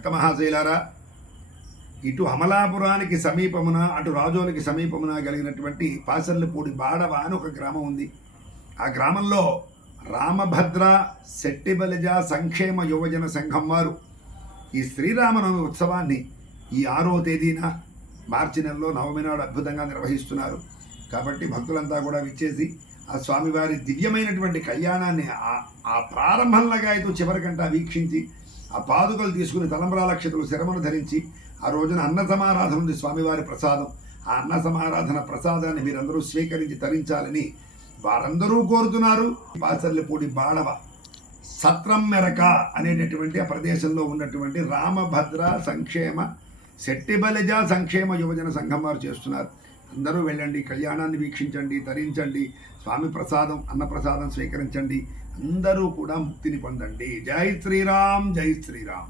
భక్త మహాశైలారా, ఇటు అమలాపురానికి సమీపమున అటు రాజోనికి సమీపమున కలిగినటువంటి పాసర్లపూడి బాడవ అని ఒక గ్రామం ఉంది. ఆ గ్రామంలో రామభద్ర శెట్టిబలిజ సంక్షేమ యువజన సంఘం వారు ఈ శ్రీరామనవమి ఉత్సవాన్ని ఈ 6వ తేదీన మార్చి నెలలో నవమి నాడు అద్భుతంగా నిర్వహిస్తున్నారు. కాబట్టి భక్తులంతా కూడా విచ్చేసి ఆ స్వామివారి దివ్యమైనటువంటి కళ్యాణాన్ని ఆ ప్రారంభంలాగా అయితే చివరికంటా వీక్షించి ఆ పాదుకలు తీసుకుని తలంబ్రాలక్షతలు శరమును ధరించి ఆ రోజున అన్న సమారాధన ఉంది స్వామివారి ప్రసాదం. ఆ అన్న సమారాధన ప్రసాదాన్ని మీరందరూ స్వీకరించి తరించాలని వారందరూ కోరుతున్నారు. పాసర్లపూడి బాడవ సత్రం మెరక అనేటటువంటి ఆ ప్రదేశంలో ఉన్నటువంటి రామభద్ర సంక్షేమ శెట్టిబలిజ సంక్షేమ యువజన సంఘం వారు చేస్తున్నారు. అందరూ వెళ్ళండి, కళ్యాణాన్ని వీక్షించండి, తరించండి, స్వామి ప్రసాదం అన్నప్రసాదం స్వీకరించండి, అందరూ కూడా ముక్తిని పొందండి. జై శ్రీరామ్, జై శ్రీరామ్.